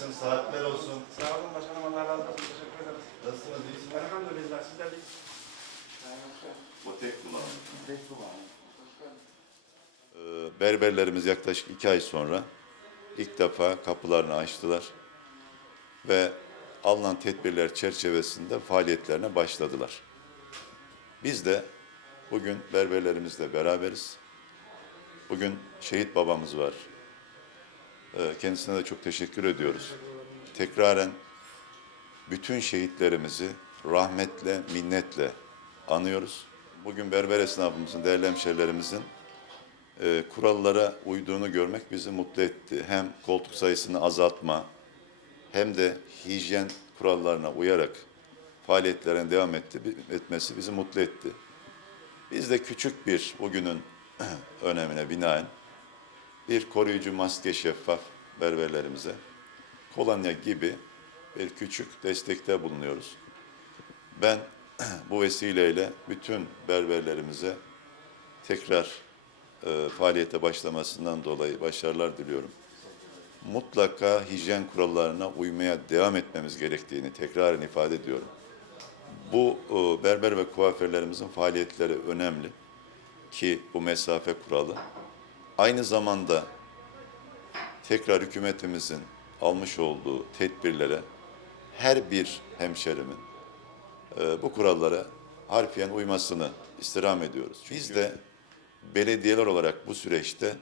gelsin, saatler olsun. Sağ olun başkanım. Allah razı olsun. Teşekkür ederiz. Nasılsınız, iyisiniz? Elhamdülillah. Sizler de Bu tek kullanım. Tek bu var. Ee, Berberlerimiz yaklaşık iki ay sonra ilk defa kapılarını açtılar ve alınan tedbirler çerçevesinde faaliyetlerine başladılar. Biz de bugün berberlerimizle beraberiz. Bugün şehit babamız var. Ee, Kendisine de çok teşekkür ediyoruz. Tekraren bütün şehitlerimizi rahmetle, minnetle anıyoruz. Bugün berber esnafımızın, değerli hemşerilerimizin e, kurallara uyduğunu görmek bizi mutlu etti. Hem koltuk sayısını azaltma hem de hijyen kurallarına uyarak faaliyetlerine devam etti, etmesi bizi mutlu etti. Biz de küçük bir bugünün önemine binaen bir koruyucu maske şeffaf berberlerimize kolonya gibi bir küçük destekte bulunuyoruz. Ben bu vesileyle bütün berberlerimize tekrar e, faaliyete başlamasından dolayı başarılar diliyorum. Mutlaka hijyen kurallarına uymaya devam etmemiz gerektiğini tekraren ifade ediyorum. Bu e, berber ve kuaförlerimizin faaliyetleri önemli ki bu mesafe kuralı. Aynı zamanda tekrar hükümetimizin almış olduğu tedbirlere her bir hemşerimin e, bu kurallara harfiyen uymasını istirham ediyoruz. Biz de belediyeler olarak bu süreçte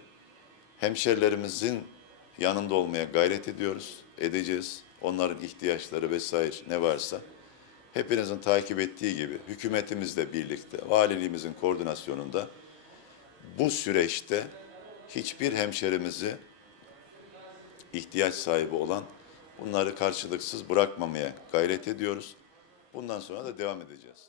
hemşerilerimizin yanında olmaya gayret ediyoruz, edeceğiz. Onların ihtiyaçları vesaire ne varsa hepinizin takip ettiği gibi hükümetimizle birlikte, valiliğimizin koordinasyonunda bu süreçte hiçbir hemşerimizi ihtiyaç sahibi olan bunları karşılıksız bırakmamaya gayret ediyoruz. Bundan sonra da devam edeceğiz.